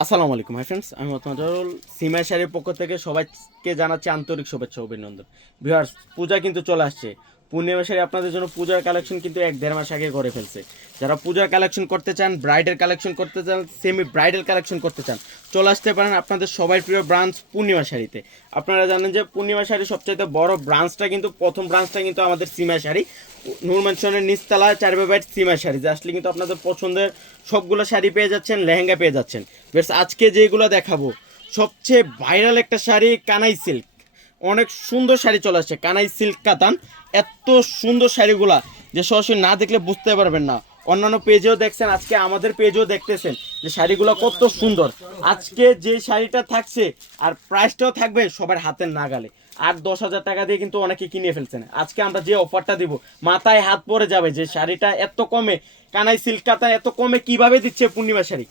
আসসালামু আলাইকুম, hi friends আমি মতমাজুল সিমাই শাড়ির পক্ষ থেকে সবাইকে জানাচ্ছি আন্তরিক শুভেচ্ছা অভিনন্দন। ভিউয়ার্স, পূজা কিন্তু চলে আসছে। পূর্ণিমা শাড়ি আপনাদের জন্য পূজার কালেকশন কিন্তু এক দেড় মাস আগে করে ফেলছে। যারা পূজার কালেকশন করতে চান, ব্রাইডের কালেকশন করতে চান সেমি ব্রাইডাল কালেকশন করতে চান, চলে আসতে পারেন আপনাদের সবার প্রিয় ব্রাঞ্চ পূর্ণিমা শাড়িতে। আপনারা জানেন যে পূর্ণিমা শাড়ি সবচাইতে বড় ব্রাঞ্চটা কিন্তু, প্রথম ব্রাঞ্চটা কিন্তু আমাদের সিমা শাড়ি। নূর ম্যানশনের নিচতলা চার বাইট সিমা শাড়ি আসলে কিন্তু আপনাদের পছন্দের সবগুলো শাড়ি পেয়ে যাচ্ছেন, লেহেঙ্গা পেয়ে যাচ্ছেন। বেশ, আজকে যেগুলো দেখাবো, সবচেয়ে ভাইরাল একটা শাড়ি কানাই সিল্ক। অনেক সুন্দর শাড়ি চলে আসছে, কানাই সিল্ক কাতান। এত সুন্দর শাড়িগুলা যে সরাসরি না দেখলে বুঝতে পারবেন না। অন্যান্য পেজেও দেখছেন, আজকে আমাদের পেজেও দেখতেছেন যে শাড়িগুলো কত সুন্দর। আজকে যে শাড়িটা থাকছে আর প্রাইসটাও থাকবে সবার হাতের নাগালে। আর দশ হাজার টাকা দিয়ে কিন্তু অনেকে কিনে ফেলছেন। আজকে আমরা যে অফারটা দিব, মাথায় হাত পরে যাবে যে শাড়িটা এত কমে, কানাই সিল্ক কাতা এত কমে কীভাবে দিচ্ছে পূর্ণিমা শাড়ি?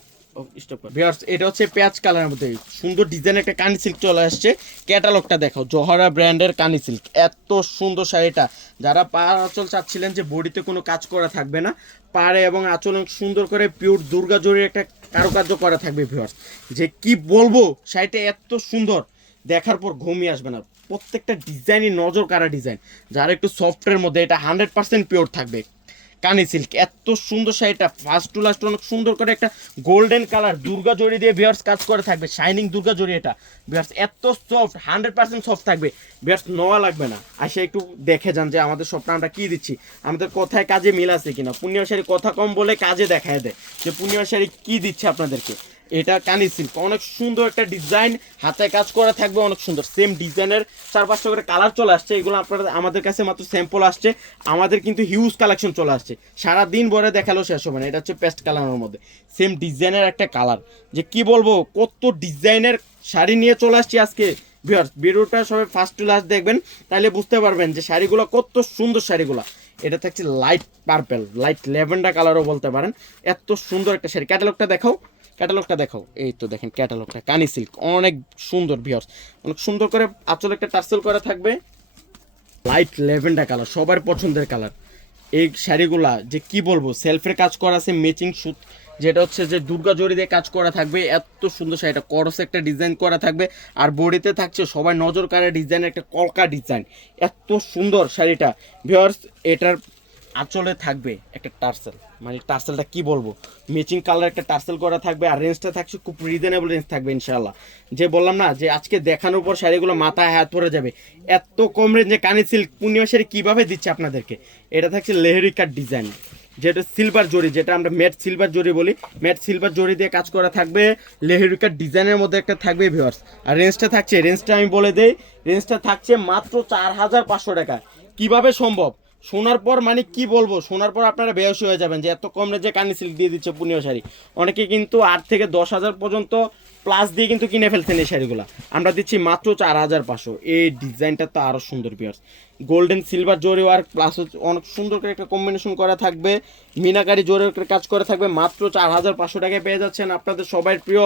স্টপ ভিউয়ার্স এটা হচ্ছে পেঁয়াজ কালারের মধ্যে। সুন্দর ডিজাইনের একটা কানি সিল্ক চলে আসছে। ক্যাটালগটা দেখো জহরা ব্র্যান্ডের কানি সিল্ক এত সুন্দর শাড়িটা যারা পা আঁচল চাচ্ছিলেন যে বডিতে কোনো কাজ করা থাকবে না, পাড়ে এবং আঁচল সুন্দর করে পিওর দুর্গা জরির একটা কারুকার্য করা থাকবে ভিউয়ার্স যে কি বলব, শাড়িটা এত সুন্দর। দেখার পর ঘুমিয়ে আসবে না। প্রত্যেকটা ডিজাইনই নজর কারা ডিজাইন যারা একটু সফটের মধ্যে এটা হান্ড্রেড পার্সেন্ট পিওর থাকবে। কানি সিল্ক। এত সুন্দর শাড়িটা ফার্স্ট টু লাস্ট অনেক সুন্দর করে একটা গোল্ডেন কালার দুর্গা জড়ি দিয়ে বিয়ার্স কাজ করে থাকবে। শাইনিং দুর্গা জড়ি এটা। বিয়ার্স এত সফট হান্ড্রেড পার্সেন্ট সফট থাকবে। বিয়ার্স নেওয়া লাগবে না। আসে একটু দেখে যান যে আমাদের সবটা আমরা কী দিচ্ছি। আমাদের কথায় কাজে মিল আছে কিনা। পূর্ণিমা শাড়ি কথা কম বলে কাজে দেখায় দেয়। যে পূর্ণিমা শাড়ি কী দিচ্ছে আপনাদেরকে? এটা কানি সিল্ক অনেক সুন্দর একটা ডিজাইন হাতে কাজ করা থাকবে, অনেক সুন্দর। সেম ডিজাইনের চার পাঁচটা করে কালার চলে আসছে, এগুলো আপনারা, আমাদের কাছে মাত্র স্যাম্পল আসছে। আমাদের কিন্তু হিউজ কালেকশন চলে আসছে। সারা দিন ভরে দেখাল শেষ হবে না, এটা হচ্ছে পেস্ট কালারের মধ্যে। সেম ডিজাইনের একটা কালার যে কি বলব, কত ডিজাইনের শাড়ি নিয়ে চলে আসছি আজকে। ভিউয়ার্স ভিডিওটা সবাই ফার্স্ট টু লাস্ট দেখবেন তাহলে বুঝতে পারবেন যে শাড়িগুলো, কত সুন্দর শাড়িগুলো। এটা থাকছে লাইট পার্পেল লাইট লেভেন্ডার কালারও বলতে পারেন। এত সুন্দর একটা শাড়ি। ক্যাটালগটা দেখাও। ক্যাটালগটা দেখো। এই তো দেখেন ক্যাটালগটা কানি সিল্ক অনেক সুন্দর ভিউয়ার্স অনেক সুন্দর করে আঁচল একটা টার্সেল করা থাকবে। লাইট ল্যাভেন্ডার কালার সবার পছন্দের কালার এই শাড়িগুলা যে কি বলব সেলফের কাজ করা আছে ম্যাচিং সুত যেটা হচ্ছে যে দুর্গা জড়ি দিয়ে কাজ করা থাকবে। এত সুন্দর শাড়িটা করস একটা ডিজাইন করা থাকবে। আর বডিতে থাকছে সবাই নজর কাড়া ডিজাইন একটা কলকা ডিজাইন এত সুন্দর শাড়িটা। ভিওর্স এটার আঁচলে থাকবে একটা টার্সেল। মানে টার্সেলটা কি বলব? ম্যাচিং কালার একটা টার্সেল করা থাকবে আর রেঞ্জটা থাকছে খুব রিজনেবল রেঞ্জ থাকবে ইনশাল্লাহ যে বললাম না, যে আজকে দেখানোর পর শাড়িগুলো মাথায় হাত পরে যাবে। এত কম রেঞ্জে কানি সিল্ক পূর্ণিমা শাড়ি কীভাবে দিচ্ছে আপনাদেরকে? এটা থাকছে লেহেরিকার ডিজাইন যেটা সিলভার জরি যেটা আমরা ম্যাট সিলভার জরি বলি ম্যাট সিলভার জরি দিয়ে কাজ করা থাকবে। লেহেরিকার ডিজাইনের মধ্যে একটা থাকবে ভিউয়ার্স আর রেঞ্জটা থাকছে রেঞ্জটা আমি বলে দেই রেঞ্জটা থাকছে মাত্র চার হাজার পাঁচশো টাকা। কীভাবে সম্ভব? শোনার পর মানে কি বলব? শোনার পর আপনারা বেহসি হয়ে যাবেন যে এত কম রেঞ্জে কানি সিল্ক দিয়ে দিচ্ছে পূর্ণিমা শাড়ি। অনেকে কিন্তু আট থেকে দশ হাজার পর্যন্ত প্লাস দিয়ে কিন্তু কিনে ফেলছেন এই শাড়িগুলো। আমরা দিচ্ছি মাত্র চার হাজার পাঁচশো। এই ডিজাইনটা তো আরও সুন্দর pearls golden silver zari work plus হচ্ছে অনেক সুন্দর করে একটা কম্বিনেশন করা থাকবে। মিনাকারি জোরে কাজ করে থাকবে। মাত্র চার হাজার পাঁচশো টাকায় পেয়ে যাচ্ছেন আপনাদের সবার প্রিয়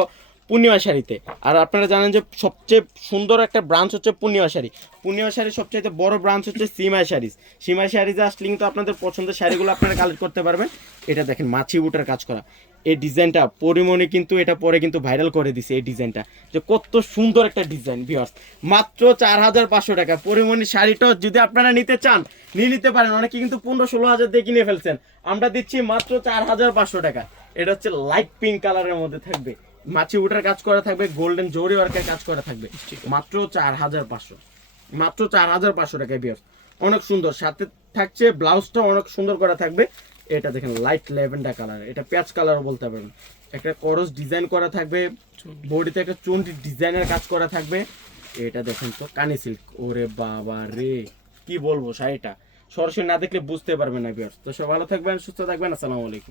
পূর্ণিমা শাড়িতে। আর আপনারা জানেন যে সবচেয়ে সুন্দর একটা ব্রাঞ্চ হচ্ছে পূর্ণিমা শাড়ি। পূর্ণিমা শাড়ির সবচেয়ে বড় ব্রাঞ্চ হচ্ছে সিমাই শাড়িজ। সিমাই শাড়িজে আসলে কিন্তু আপনাদের পছন্দের শাড়িগুলো আপনারা কালেক্ট করতে পারবেন। এটা দেখেন, মাছি বুটার কাজ করা। এই ডিজাইনটা পরিমণি কিন্তু এটা পরে কিন্তু ভাইরাল করে দিছে এই ডিজাইনটা। যে কত সুন্দর একটা ডিজাইন ভিউয়ার্স মাত্র চার হাজার পাঁচশো টাকা। পরিমণি শাড়িটা যদি আপনারা নিতে চান, নিয়ে নিতে পারেন। অনেকে কিন্তু পনেরো ষোলো হাজার দিয়ে কিনে ফেলছেন। আমরা দিচ্ছি মাত্র চার হাজার পাঁচশো টাকা। এটা হচ্ছে লাইট পিঙ্ক কালারের মধ্যে থাকবে। মাছি উঠার কাজ করা থাকবে গোল্ডেন জরি ওয়ার্কের কাজ করা থাকবে। মাত্র চার হাজার পাঁচশো। মাত্র চার হাজার পাঁচশো টাকায় বিয়ার অনেক সুন্দর। সাথে থাকছে ব্লাউজটা অনেক সুন্দর করা থাকবে। এটা দেখেন লাইট ল্যাভেন্ডার কালার এটা পেঁয়াজ কালার বলতে পারেন। একটা করস ডিজাইন করা থাকবে। বডিতে একটা চুনটি ডিজাইনের কাজ করা থাকবে। এটা দেখেন তো কানি সিল্ক ওরে বাবা রে কি বলব শাড়িটা? সরাসরি না দেখলে বুঝতে পারবেন না বিয়ার তো সব ভালো থাকবেন সুস্থ থাকবেন। আসসালামু আলাইকুম।